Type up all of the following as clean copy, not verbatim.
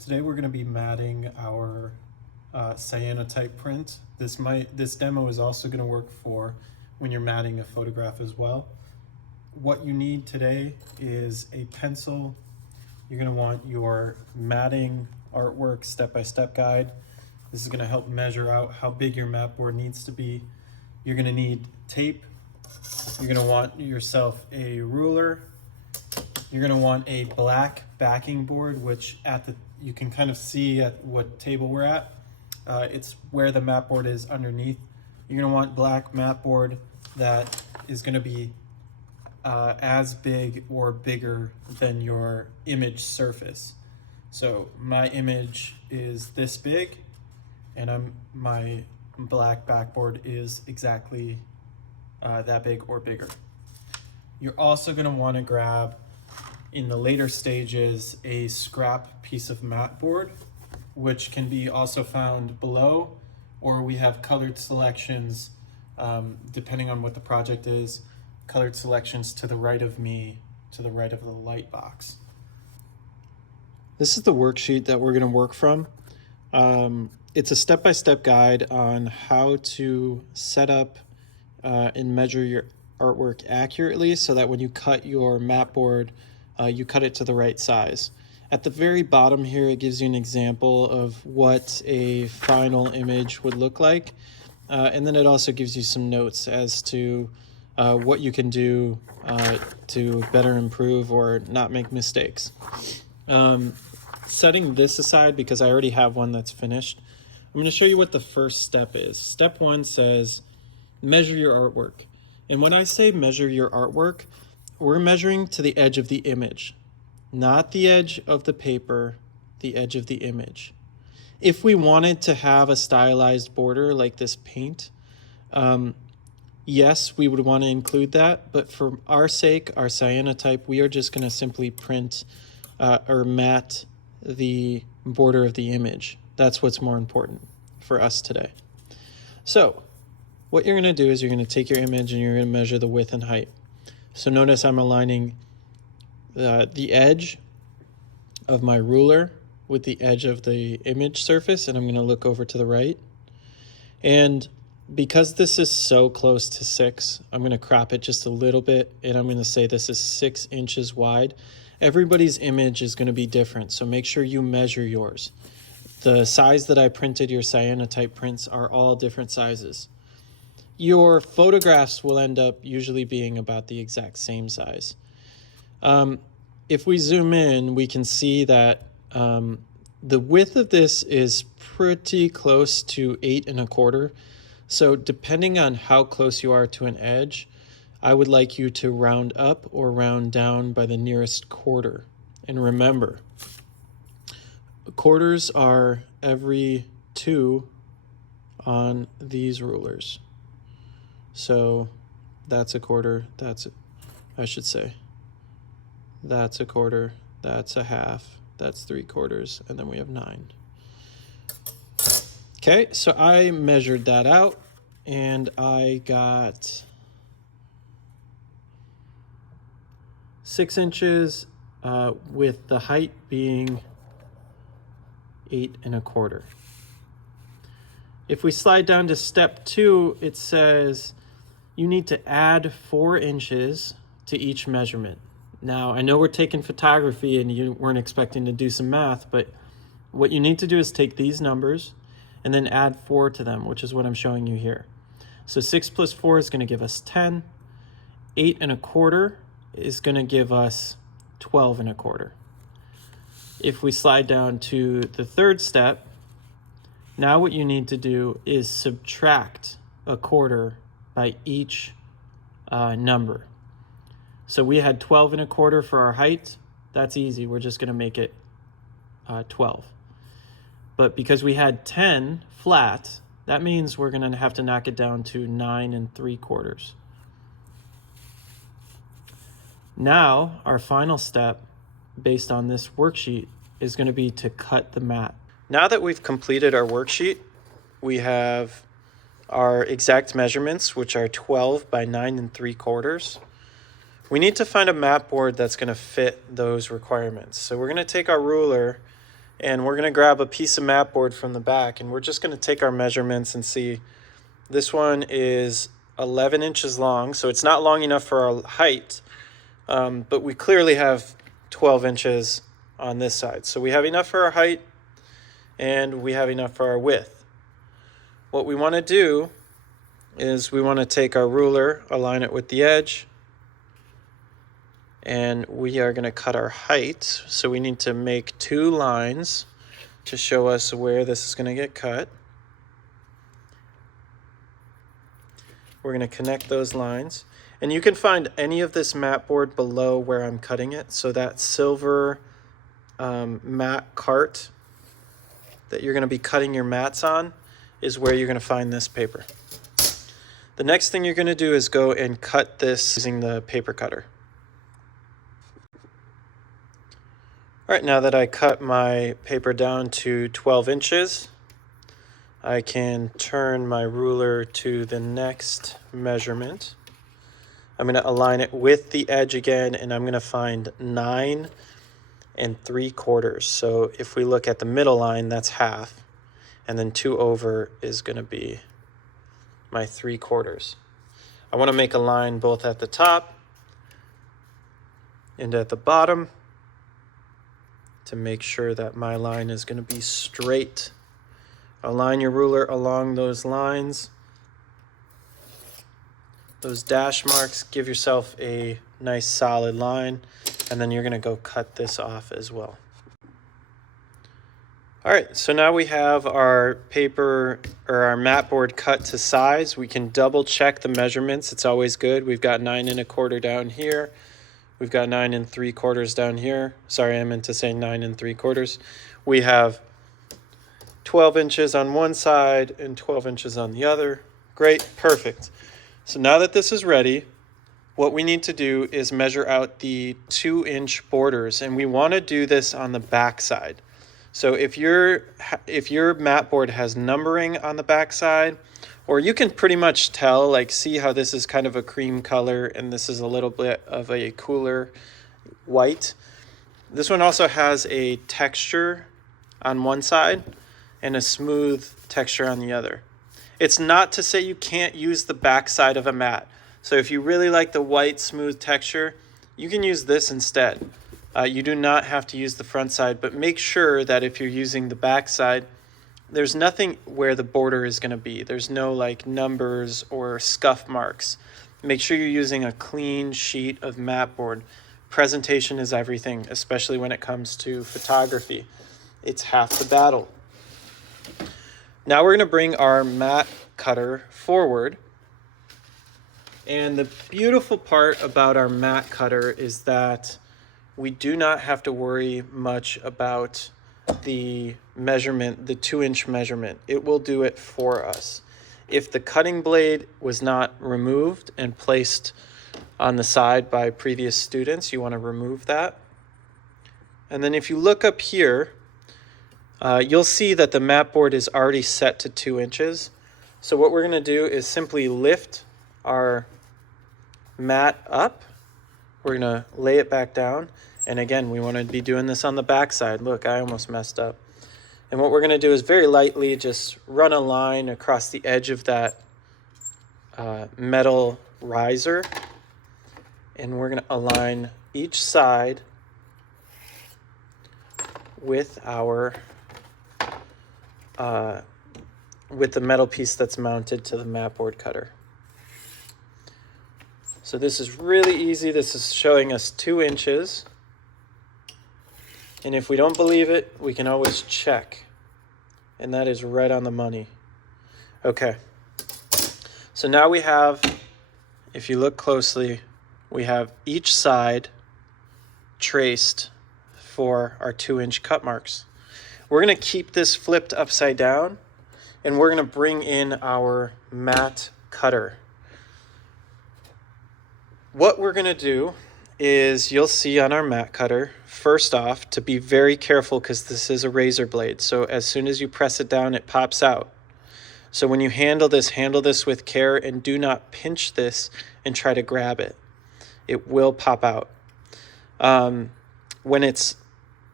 Today we're going to be matting our cyanotype print. This demo is also going to work for when you're matting a photograph as well. What you need today is a pencil. You're going to want your matting artwork step-by-step guide. This is going to help measure out how big your mat board needs to be. You're going to need tape. You're going to want yourself a ruler. You're going to want a black backing board, which you can kind of see at what table we're at. It's where the mat board is underneath. You're going to want black mat board that is going to be as big or bigger than your image surface. So my image is this big, and my black backboard is exactly that big or bigger. You're also going to want to grab, in the later stages, a scrap piece of mat board, which can be also found below, or we have colored selections, depending on what the project is, colored selections to the right of me, to the right of the light box. This is the worksheet that we're going to work from. It's a step-by-step guide on how to set up and measure your artwork accurately so that when you cut your mat board, you cut it to the right size. At the very bottom here, it gives you an example of what a final image would look like. And then it also gives you some notes as to what you can do to better improve or not make mistakes. Setting this aside, because I already have one that's finished, I'm going to show you what the first step is. Step 1 says, measure your artwork. And when I say measure your artwork, we're measuring to the edge of the image, not the edge of the paper, the edge of the image. If we wanted to have a stylized border like this paint, yes, we would want to include that, but for our sake, our cyanotype, we are just going to simply print or mat the border of the image. That's what's more important for us today. So what you're going to do is you're going to take your image and you're going to measure the width and height. So notice I'm aligning the edge of my ruler with the edge of the image surface, and I'm going to look over to the right. And because this is so close to 6, I'm going to crop it just a little bit, and I'm going to say this is 6 inches wide. Everybody's image is going to be different, so make sure you measure yours. The size that I printed your cyanotype prints are all different sizes. Your photographs will end up usually being about the exact same size. If we zoom in, we can see that the width of this is pretty close to 8 1/4. So depending on how close you are to an edge, I would like you to round up or round down by the nearest quarter. And remember, quarters are every 2 on these rulers. So that's a quarter, that's a quarter, that's a half, that's 3/4, and then we have 9. Okay, so I measured that out, and I got 6 inches with the height being 8 1/4. If we slide down to step 2, it says you need to add 4 inches to each measurement. Now, I know we're taking photography and you weren't expecting to do some math, but what you need to do is take these numbers and then add 4 to them, which is what I'm showing you here. So 6 plus 4 is going to give us 10. 8 1/4 is going to give us 12 1/4. If we slide down to the third step, now what you need to do is subtract a quarter by each number. So we had 12 1/4 for our height. That's easy. We're just going to make it 12. But because we had 10 flat, that means we're going to have to knock it down to 9 3/4. Now, our final step, based on this worksheet, is going to be to cut the mat. Now that we've completed our worksheet, we have our exact measurements, which are 12 by 9 3/4. We need to find a mat board that's going to fit those requirements. So we're going to take our ruler And we're gonna grab a piece of mat board from the back, and we're just gonna take our measurements and see. This one is 11 inches long, so it's not long enough for our height, but we clearly have 12 inches on this side. So we have enough for our height, and we have enough for our width. What we wanna do is we wanna take our ruler, align it with the edge, and we are gonna cut our height. So we need to make 2 lines to show us where this is gonna get cut. We're going to connect those lines, and you can find any of this mat board below where I'm cutting it. So that silver mat cart that you're going to be cutting your mats on is where you're going to find this paper. The next thing you're going to do is go and cut this using the paper cutter. All right, now that I cut my paper down to 12 inches, I can turn my ruler to the next measurement. I'm going to align it with the edge again, and I'm going to find 9 3/4. So if we look at the middle line, that's half, and then 2 over is going to be my 3/4. I want to make a line both at the top and at the bottom to make sure that my line is going to be straight. Align your ruler along those lines, those dash marks. Give yourself a nice solid line, and then you're going to go cut this off as well. All right, so now we have our paper or our mat board cut to size. We can double check the measurements. It's always good. We've got 9 1/4 down here. We've got 9 3/4 down here. Sorry, I meant to say 9 3/4. We have 12 inches on one side and 12 inches on the other. Great, perfect. So now that this is ready, what we need to do is measure out the 2-inch borders, and we want to do this on the back side. So if your mat board has numbering on the back side, or you can pretty much tell, like, see how this is kind of a cream color and this is a little bit of a cooler white. This one also has a texture on one side and a smooth texture on the other. It's not to say you can't use the back side of a mat. So if you really like the white smooth texture, you can use this instead. You do not have to use the front side, but make sure that if you're using the back side, there's nothing where the border is going to be. There's no like numbers or scuff marks. Make sure you're using a clean sheet of mat board. Presentation is everything, especially when it comes to photography. It's half the battle. Now we're going to bring our mat cutter forward. And the beautiful part about our mat cutter is that we do not have to worry much about the measurement, the 2-inch measurement. It will do it for us. If the cutting blade was not removed and placed on the side by previous students, you want to remove that. And then if you look up here, you'll see that the mat board is already set to 2 inches. So what we're going to do is simply lift our mat up. We're going to lay it back down. And again, we want to be doing this on the back side. Look, I almost messed up. And what we're going to do is very lightly just run a line across the edge of that metal riser. And we're going to align each side with our with the metal piece that's mounted to the mat board cutter. So this is really easy. This is showing us 2 inches. And if we don't believe it, we can always check. And that is right on the money. Okay. So now we have, if you look closely, we have each side traced for our 2-inch cut marks. We're going to keep this flipped upside down, and we're going to bring in our mat cutter. What we're going to do is, you'll see on our mat cutter, first off, to be very careful because this is a razor blade. So as soon as you press it down, it pops out. So when you handle this with care, and do not pinch this and try to grab it. It will pop out. When it's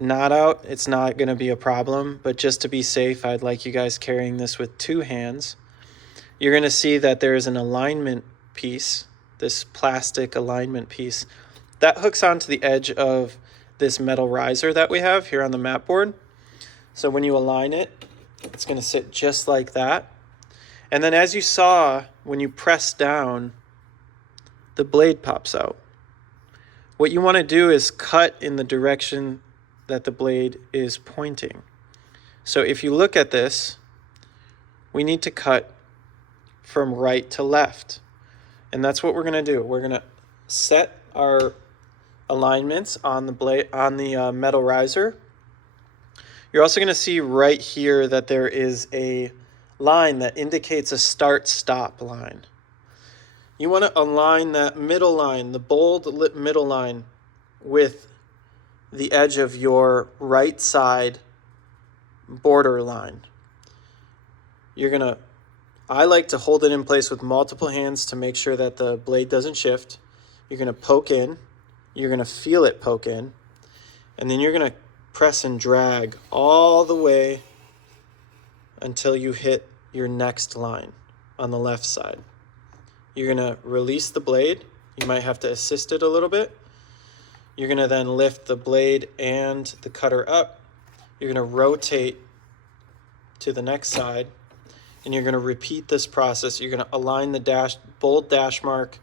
knot out, it's not going to be a problem, but just to be safe, I'd like you guys carrying this with 2 hands. You're going to see that there is an alignment piece, this plastic alignment piece, that hooks onto the edge of this metal riser that we have here on the mat board. So when you align it, it's going to sit just like that. And then as you saw, when you press down, the blade pops out. What you want to do is cut in the direction that the blade is pointing. So if you look at this, we need to cut from right to left. And that's what we're going to do. We're going to set our alignments on the blade, on the metal riser. You're also going to see right here that there is a line that indicates a start-stop line. You want to align that middle line, the bold middle line, with the edge of your right side border line. I like to hold it in place with multiple hands to make sure that the blade doesn't shift. You're going to poke in, you're going to feel it poke in, and then you're going to press and drag all the way until you hit your next line on the left side. You're going to release the blade. You might have to assist it a little bit. You're going to then lift the blade and the cutter up. You're going to rotate to the next side, and you're going to repeat this process. You're going to align the bold dash mark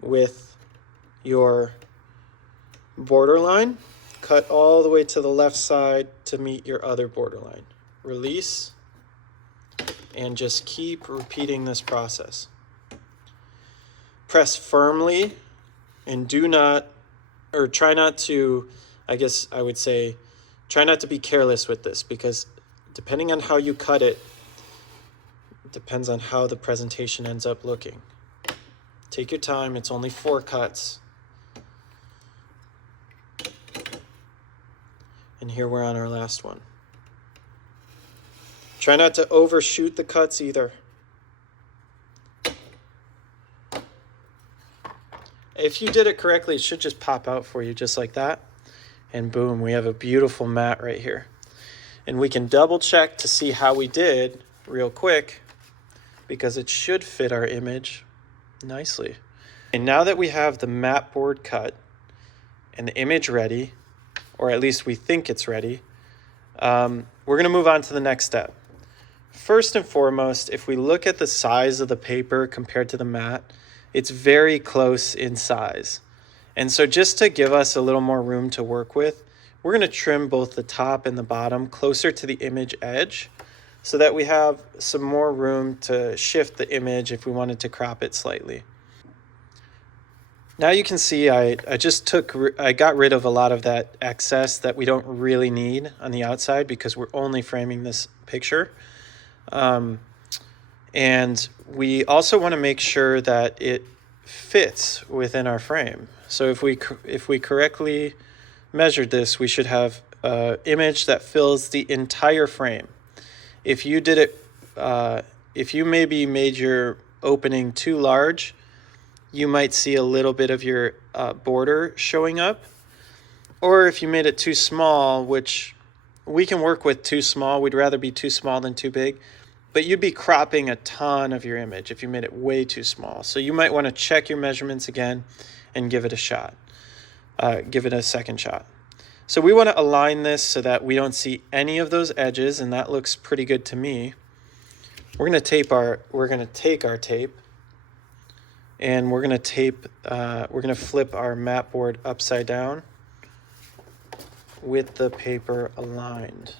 with your border line. Cut all the way to the left side to meet your other border line. Release, and just keep repeating this process. Press firmly, and try not to, I guess I would say, try not to be careless with this, because depending on how you cut it, depends on how the presentation ends up looking. Take your time, it's only 4 cuts. And here we're on our last one. Try not to overshoot the cuts either. If you did it correctly, it should just pop out for you just like that. And boom, we have a beautiful mat right here. And we can double check to see how we did real quick, because it should fit our image nicely. And now that we have the mat board cut and the image ready, or at least we think it's ready, we're going to move on to the next step. First and foremost, if we look at the size of the paper compared to the mat, it's very close in size. And so just to give us a little more room to work with, we're going to trim both the top and the bottom closer to the image edge so that we have some more room to shift the image if we wanted to crop it slightly. Now you can see I got rid of a lot of that excess that we don't really need on the outside, because we're only framing this picture. And we also want to make sure that it fits within our frame. So if we correctly measured this, we should have an image that fills the entire frame. If you did it, if you maybe made your opening too large, you might see a little bit of your border showing up. Or if you made it too small, which we can work with too small, we'd rather be too small than too big, but you'd be cropping a ton of your image if you made it way too small. So you might want to check your measurements again and give it a shot. Give it a second shot. So we want to align this so that we don't see any of those edges, and that looks pretty good to me. We're going to take our tape, and we're going to flip our mat board upside down with the paper aligned.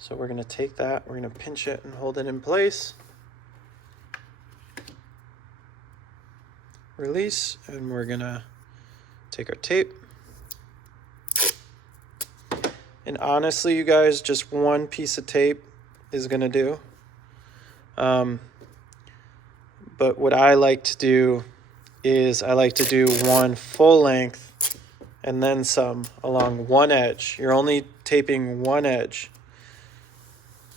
So we're going to take that, we're going to pinch it and hold it in place. Release, and we're going to take our tape. And honestly, you guys, just one piece of tape is going to do. But what I like to do is I like to do one full length and then some along one edge. You're only taping one edge.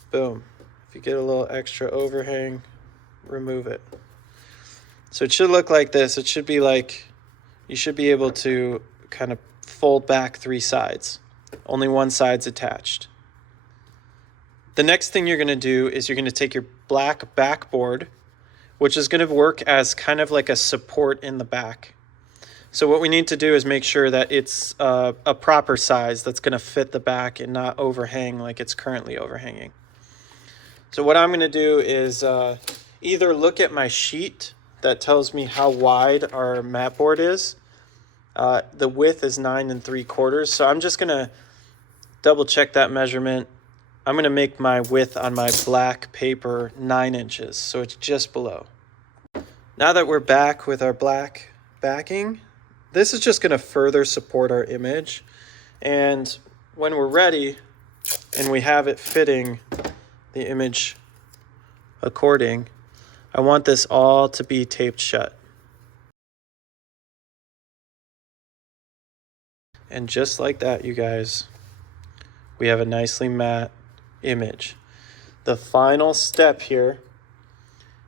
Boom. If you get a little extra overhang, remove it. So it should look like this. It should be like, you should be able to kind of fold back 3 sides. Only one side's attached. The next thing you're going to do is you're going to take your black backboard, which is going to work as kind of like a support in the back. So what we need to do is make sure that it's a proper size that's going to fit the back and not overhang like it's currently overhanging. So what I'm going to do is either look at my sheet that tells me how wide our mat board is. The width is 9 3/4, so I'm just going to double check that measurement. I'm going to make my width on my black paper 9 inches, so it's just below. Now that we're back with our black backing, this is just going to further support our image. And when we're ready and we have it fitting the image according, I want this all to be taped shut. And just like that, you guys, we have a nicely matte image. The final step here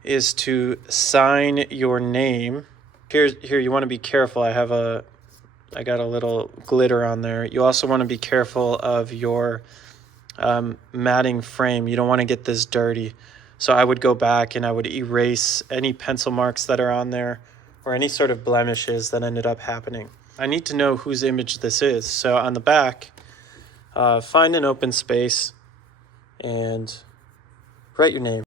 is to sign your name. Here you want to be careful. I got a little glitter on there. You also want to be careful of your matting frame. You don't want to get this dirty. So I would go back and I would erase any pencil marks that are on there or any sort of blemishes that ended up happening. I need to know whose image this is. So on the back, find an open space and write your name.